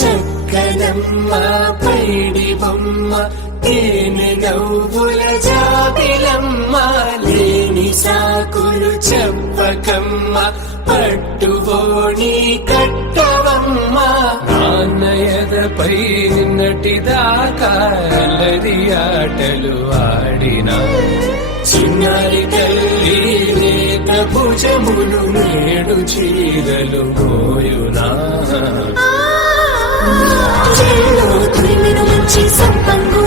చక్కనమ్మ పైడి బొమ్మ తేనె నవ్వుల జాబిలమ్మ లేని సాకులు చెప్పకమ్మ పట్టువోణి కట్టవమ్మ నాన్నయదపై నిన్నటిదాకా అల్లరి ఆటలు ఆడినా చిన్నారి తల్లి లేక భుజములు నేడు చీరలు మోయునా చెల్లో తురిమిన మంచి సంపంగు